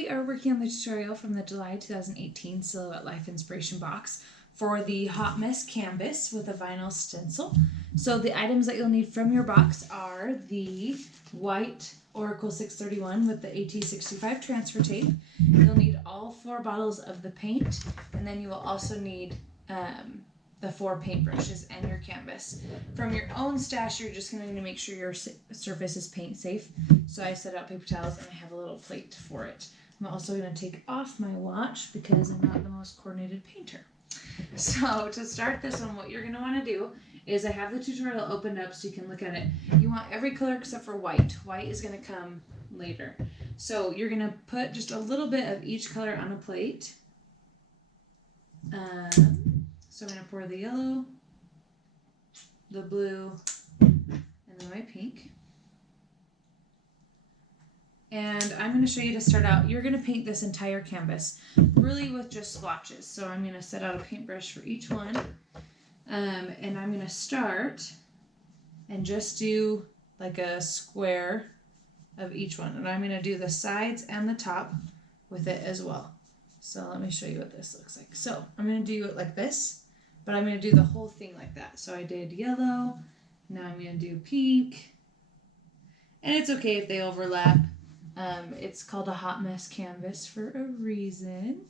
we are working on the tutorial from the July 2018 Silhouette Life Inspiration Box for the Hot Mess canvas with a vinyl stencil. So the items that you'll need from your box are the white Oracle 631 with the AT65 transfer tape. You'll need all 4 bottles of the paint, and then you will also need the 4 paintbrushes and your canvas. From your own stash, you're just going to need to make sure your surface is paint safe. So I set out paper towels and I have a little plate for it. I'm also going to take off my watch because I'm not the most coordinated painter. So to start this one, what you're going to want to do is I have the tutorial opened up so you can look at it. You want every color except for white. White is going to come later. So you're going to put just a little bit of each color on a plate. So I'm going to pour the yellow, the blue, and then my pink. And I'm going to show you to start out. You're going to paint this entire canvas really with just splotches. So I'm going to set out a paintbrush for each one. And I'm going to start and just do like a square of each one. And I'm going to do the sides and the top with it as well. So let me show you what this looks like. So I'm going to do it like this, but I'm going to do the whole thing like that. So I did yellow. Now I'm going to do pink. And it's okay if they overlap. It's called a hot mess canvas for a reason.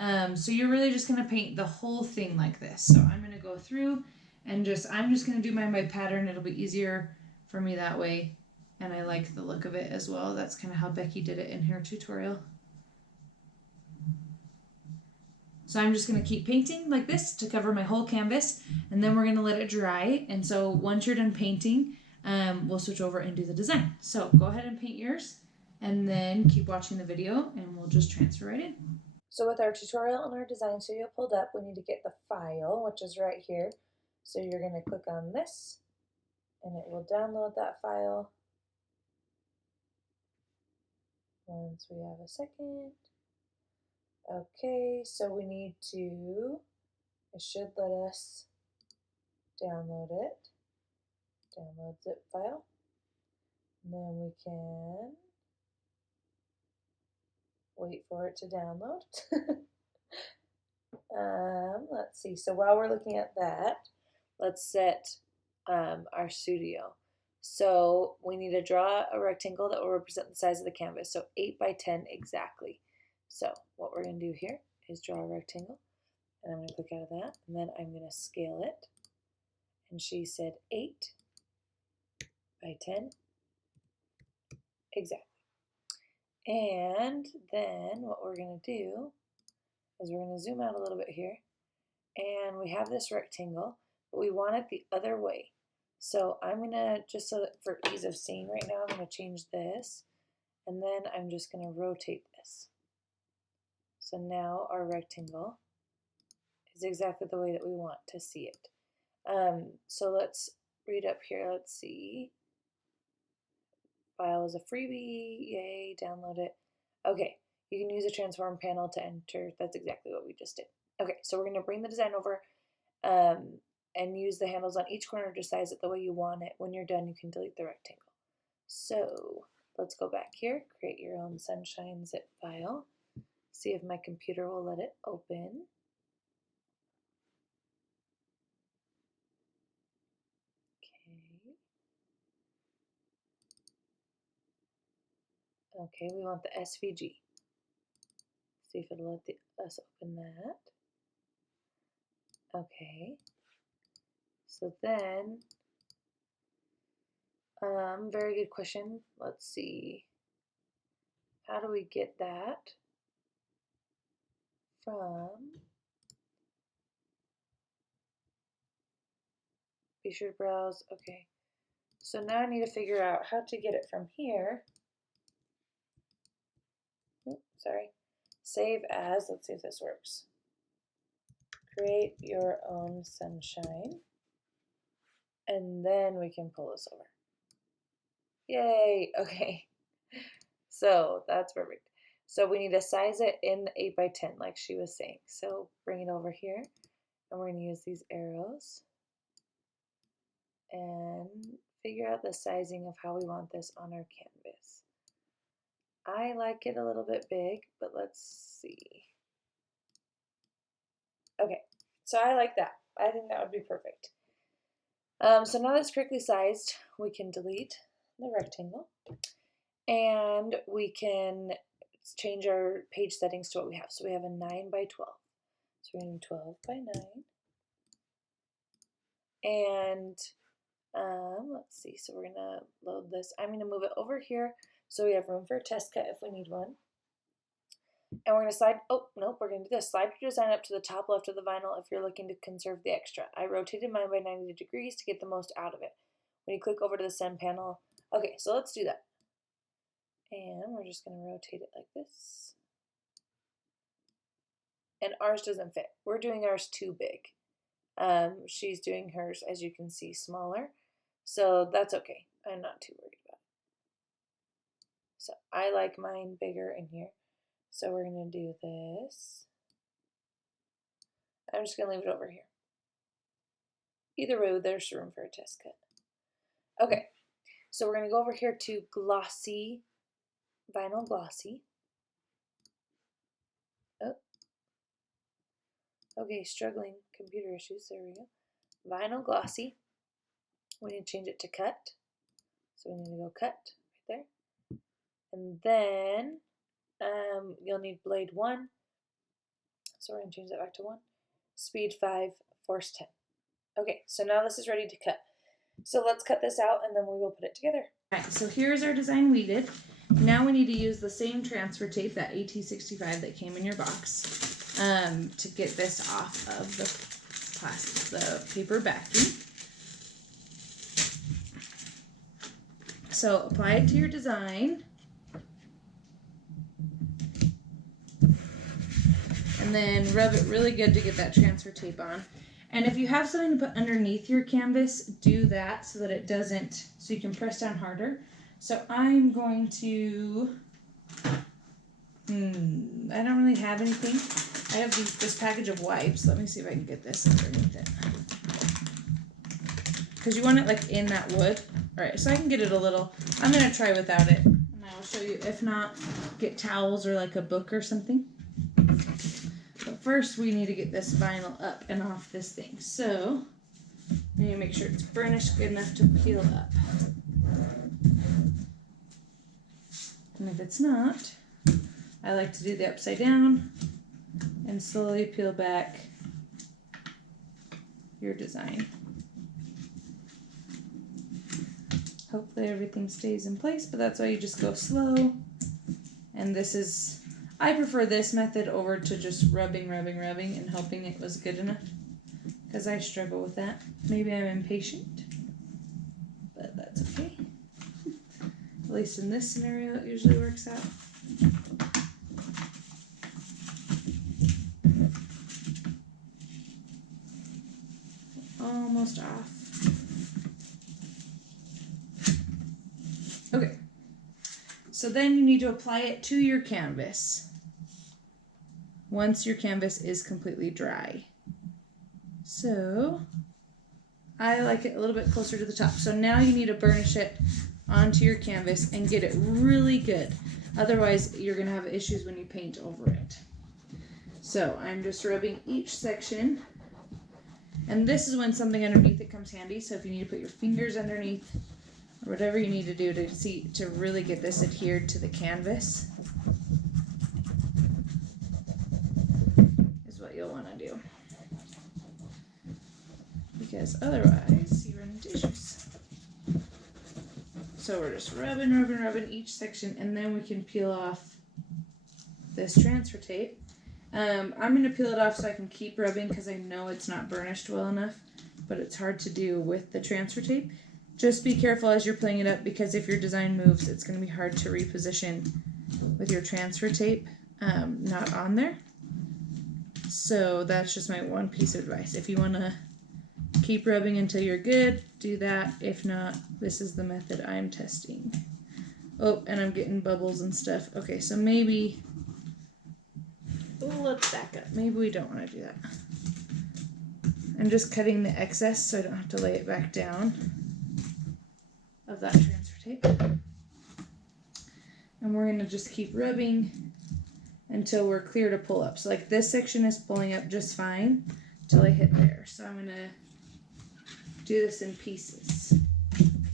So you're really just going to paint the whole thing like this. So I'm going to go through and I'm just going to do mine by pattern. It'll be easier for me that way. And I like the look of it as well. That's kind of how Becky did it in her tutorial. So I'm just going to keep painting like this to cover my whole canvas. And then we're going to let it dry. And so once you're done painting, we'll switch over and do the design. So go ahead and paint yours and then keep watching the video and we'll just transfer right in. So with our tutorial and our design studio pulled up, we need to get the file, which is right here. So you're going to click on this and it will download that file. Once we have a second. Okay, so we need to, it should let us download it. Download zip file. And then we can wait for it to download. Let's see. So while we're looking at that, let's set our studio. So we need to draw a rectangle that will represent the size of the canvas. So 8 by 10 exactly. So what we're going to do here is draw a rectangle. And I'm going to click out of that. And then I'm going to scale it. And she said 8 by 10 exactly. And then what we're going to do is we're going to zoom out a little bit here. And we have this rectangle, but we want it the other way. So I'm going to, just so that for ease of seeing right now, I'm going to change this. And then I'm just going to rotate this. So now our rectangle is exactly the way that we want to see it. So let's read up here. Let's see. File is a freebie. Yay, download it. Okay, you can use a transform panel to enter. That's exactly what we just did. Okay, so we're going to bring the design over and use the handles on each corner to size it the way you want it. When you're done, you can delete the rectangle. So let's go back here, create your own sunshine zip file. See if my computer will let it open. Okay, we want the SVG. See if it'll let us open that. Okay. So then, very good question. Let's see. How do we get that from? Be sure to browse. Okay. So now I need to figure out how to get it from here. Oops, sorry. Save as. Let's see if this works. Create your own sunshine. And then we can pull this over. Yay! Okay. So that's perfect. So we need to size it in the 8 by 10 like she was saying. So bring it over here and we're going to use these arrows and figure out the sizing of how we want this on our canvas. I like it a little bit big, but let's see. Okay, so I like that. I think that would be perfect. So now that's correctly sized, we can delete the rectangle and we can change our page settings to what we have. So we have a 9 by 12. So we're going to do 12 by 9. And let's see, so we're going to load this. I'm going to move it over here so we have room for a test cut if we need one. And we're going to slide, oh, nope, we're going to do this. Slide your design up to the top left of the vinyl if you're looking to conserve the extra. I rotated mine by 90 degrees to get the most out of it. When you click over to the send panel, okay, so let's do that. And we're just going to rotate it like this. And ours doesn't fit. We're doing ours too big. She's doing hers, as you can see, smaller. So that's okay. I'm not too worried about it. So I like mine bigger in here. So we're going to do this. I'm just going to leave it over here. Either way, there's room for a test cut. Okay, so we're going to go over here to glossy, vinyl glossy. Oh. Okay, struggling computer issues. There we go. Vinyl glossy. We need to change it to cut. So we need to go cut right there. And then you'll need blade 1. So we're going to change that back to 1. Speed 5, force 10. Okay, so now this is ready to cut. So let's cut this out and then we will put it together. All right, so here's our design we did. Now we need to use the same transfer tape, that AT65 that came in your box, to get this off of the paper backing. So apply it to your design. And then rub it really good to get that transfer tape on. And if you have something to put underneath your canvas, do that so that it doesn't, so you can press down harder. So I'm going to, I don't really have anything. I have this package of wipes. Let me see if I can get this underneath it. Because you want it like in that wood. All right, so I can get it a little, I'm going to try without it. And I will show you, if not, get towels or like a book or something. But first we need to get this vinyl up and off this thing. So we need to make sure it's burnished good enough to peel up. And if it's not, I like to do the upside down and slowly peel back your design. Hopefully everything stays in place, but that's why you just go slow. And this is, I prefer this method over to just rubbing and hoping it was good enough, because I struggle with that. Maybe I'm impatient, but that's okay. At least in this scenario, it usually works out. Almost off. Okay. So then you need to apply it to your canvas once your canvas is completely dry. So I like it a little bit closer to the top. So now you need to burnish it onto your canvas and get it really good. Otherwise, you're going to have issues when you paint over it. So I'm just rubbing each section. And this is when something underneath it comes handy. So if you need to put your fingers underneath or whatever you need to do to really get this adhered to the canvas is what you'll want to do. Because otherwise you run into issues. So we're just rubbing each section, and then we can peel off this transfer tape. I'm going to peel it off so I can keep rubbing because I know it's not burnished well enough, but it's hard to do with the transfer tape. Just be careful as you're pulling it up, because if your design moves, it's going to be hard to reposition with your transfer tape not on there. So that's just my one piece of advice. If you want to keep rubbing until you're good, do that. If not, this is the method I'm testing. Oh, and I'm getting bubbles and stuff. Okay, so maybe, let's back up. Maybe we don't want to do that. I'm just cutting the excess so I don't have to lay it back down of that transfer tape. And we're going to just keep rubbing until we're clear to pull up. So like this section is pulling up just fine until I hit there. So I'm going to do this in pieces.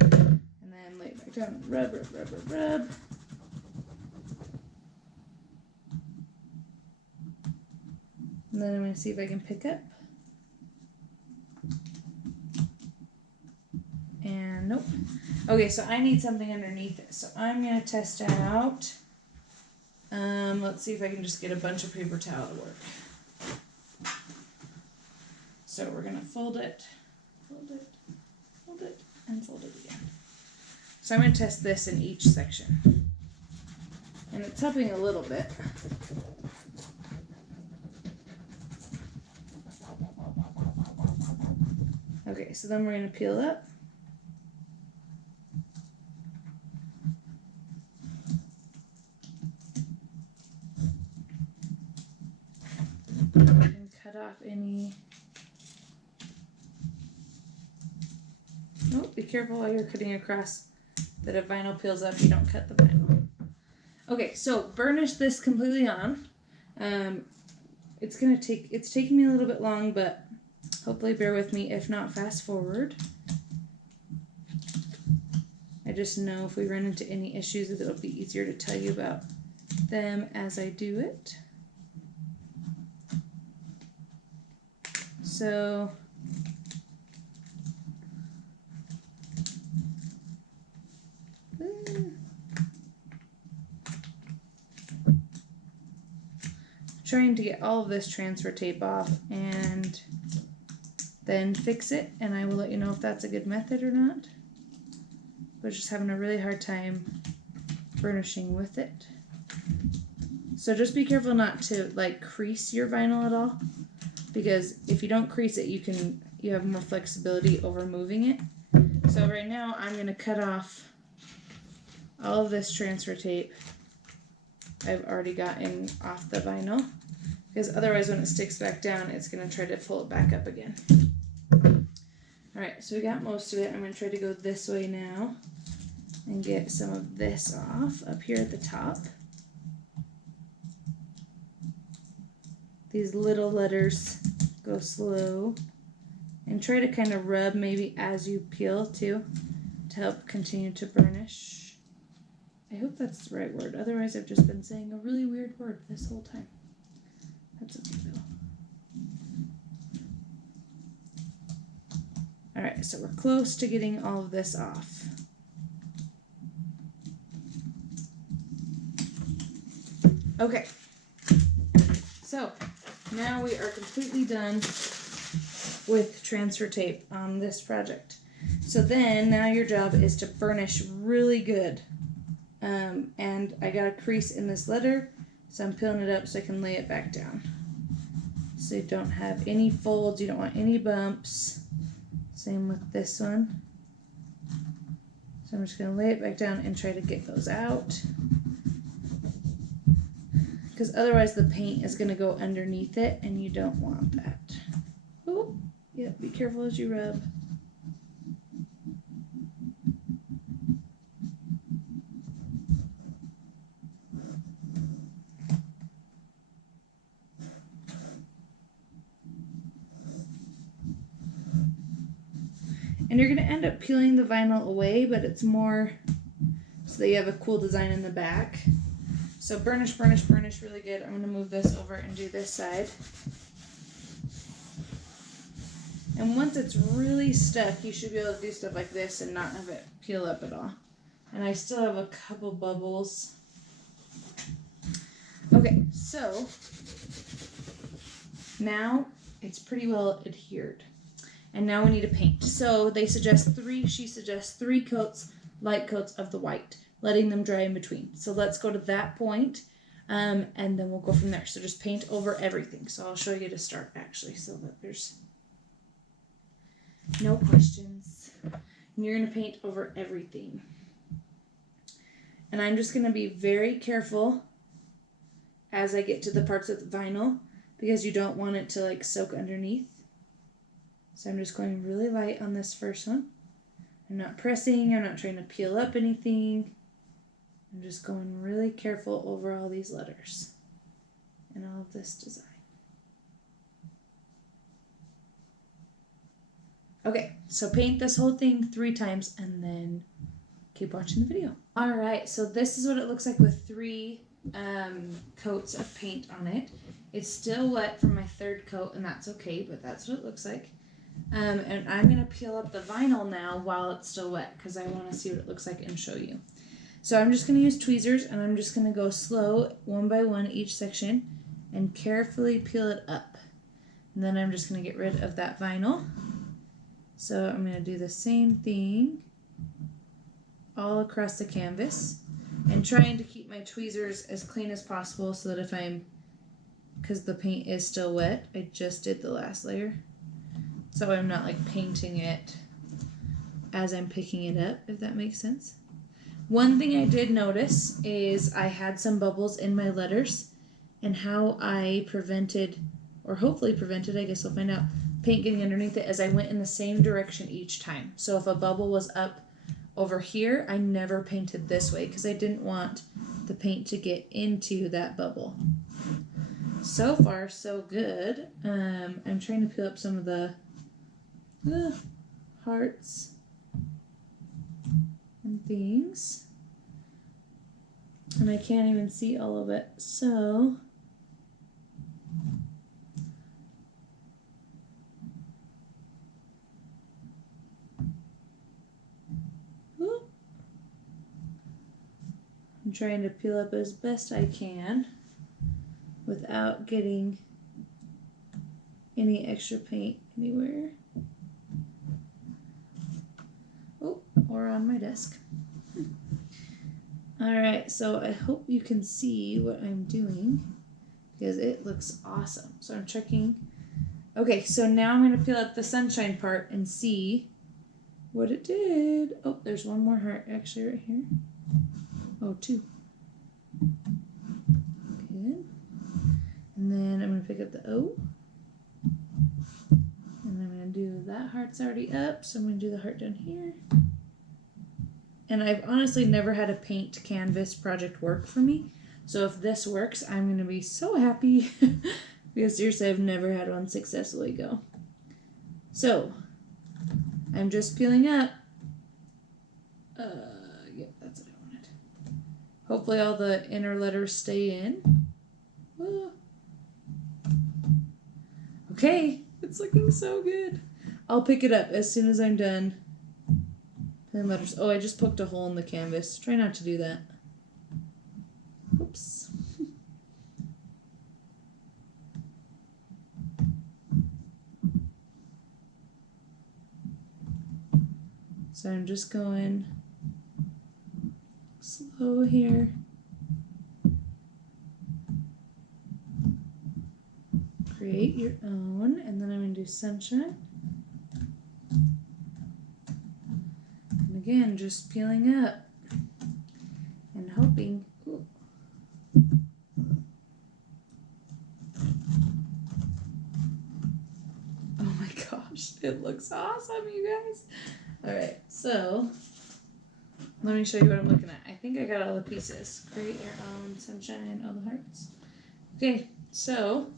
And then lay it back down. Rub, rub, rub, rub, rub. And then I'm going to see if I can pick up. And nope. Okay, so I need something underneath it. So I'm going to test out. Let's see if I can just get a bunch of paper towel to work. So we're going to fold it, fold it, fold it, and fold it again. So I'm going to test this in each section. And it's helping a little bit. Okay, so then we're going to peel up. And cut off any. Oh, be careful while you're cutting across that if vinyl peels up, you don't cut the vinyl. Okay, so burnish this completely on. It's taking me a little bit long, but hopefully bear with me. If not, fast forward. I just know if we run into any issues, it'll be easier to tell you about them as I do it. So trying to get all of this transfer tape off and then fix it, and I will let you know if that's a good method or not. But just having a really hard time burnishing with it. So just be careful not to like crease your vinyl at all, because if you don't crease it, you have more flexibility over moving it. So right now I'm going to cut off all of this transfer tape I've already gotten off the vinyl, because otherwise when it sticks back down, it's going to try to pull it back up again. Alright, so we got most of it. I'm going to try to go this way now and get some of this off up here at the top. These little letters, go slow, and try to kind of rub maybe as you peel too to help continue to burnish. I hope that's the right word, otherwise I've just been saying a really weird word this whole time. That's okay though. Alright, so we're close to getting all of this off. Okay, so now we are completely done with transfer tape on this project. So then now your job is to burnish really good. And I got a crease in this letter, so I'm peeling it up so I can lay it back down. So you don't have any folds, you don't want any bumps. Same with this one. So I'm just going to lay it back down and try to get those out, because otherwise the paint is going to go underneath it and you don't want that. Oh, yeah, be careful as you rub. And you're going to end up peeling the vinyl away, but it's more so that you have a cool design in the back. So burnish, burnish, burnish really good. I'm going to move this over and do this side. And once it's really stuck, you should be able to do stuff like this and not have it peel up at all. And I still have a couple bubbles. Okay, so now it's pretty well adhered. And now we need to paint. So she suggests 3 coats, light coats of the white, letting them dry in between. So let's go to that point, and then we'll go from there. So just paint over everything. So I'll show you to start actually, so that there's no questions. And you're gonna paint over everything. And I'm just gonna be very careful as I get to the parts of the vinyl, because you don't want it to like soak underneath. So I'm just going really light on this first one. I'm not pressing, I'm not trying to peel up anything. I'm just going really careful over all these letters and all of this design. Okay, so paint this whole thing 3 times and then keep watching the video. All right, so this is what it looks like with 3 coats of paint on it. It's still wet from my 3rd coat, and that's okay, but that's what it looks like. And I'm gonna peel up the vinyl now while it's still wet because I want to see what it looks like and show you. So I'm just gonna use tweezers, and I'm just gonna go slow, one by one each section, and carefully peel it up. And then I'm just gonna get rid of that vinyl. So I'm gonna do the same thing all across the canvas, and trying to keep my tweezers as clean as possible so that if because the paint is still wet, I just did the last layer, so I'm not like painting it as I'm picking it up, if that makes sense. One thing I did notice is I had some bubbles in my letters, and how I prevented, or hopefully prevented, I guess we'll find out, paint getting underneath it as I went in the same direction each time. So if a bubble was up over here, I never painted this way because I didn't want the paint to get into that bubble. So far, so good. I'm trying to peel up some of the hearts and things. And I can't even see all of it, so I'm trying to peel up as best I can without getting any extra paint anywhere. Oh, or on my desk. Alright, so I hope you can see what I'm doing because it looks awesome. So I'm checking. Okay, so now I'm going to peel up the sunshine part and see what it did. Oh, there's one more heart actually right here. Oh, 2. Good. And then I'm going to pick up the O. And I'm going to do that heart's already up, so I'm going to do the heart down here. And I've honestly never had a paint canvas project work for me. So if this works, I'm going to be so happy. Because seriously, I've never had one successfully go. So, I'm just peeling up. Yep, that's what I wanted. Hopefully all the inner letters stay in. Whoa. Okay, it's looking so good. I'll pick it up as soon as I'm done peeling letters. Oh, I just poked a hole in the canvas. Try not to do that. Oops. So I'm just going slow here. Create your own, and then I'm going to do sunshine. And again, just peeling up and hoping. Ooh. Oh my gosh, it looks awesome, you guys. Alright, so let me show you what I'm looking at. I think I got all the pieces. Create your own sunshine, all the hearts. Okay, so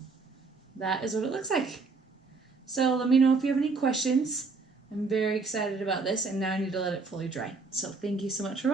that is what it looks like. So let me know if you have any questions. I'm very excited about this, and now I need to let it fully dry. So thank you so much for watching.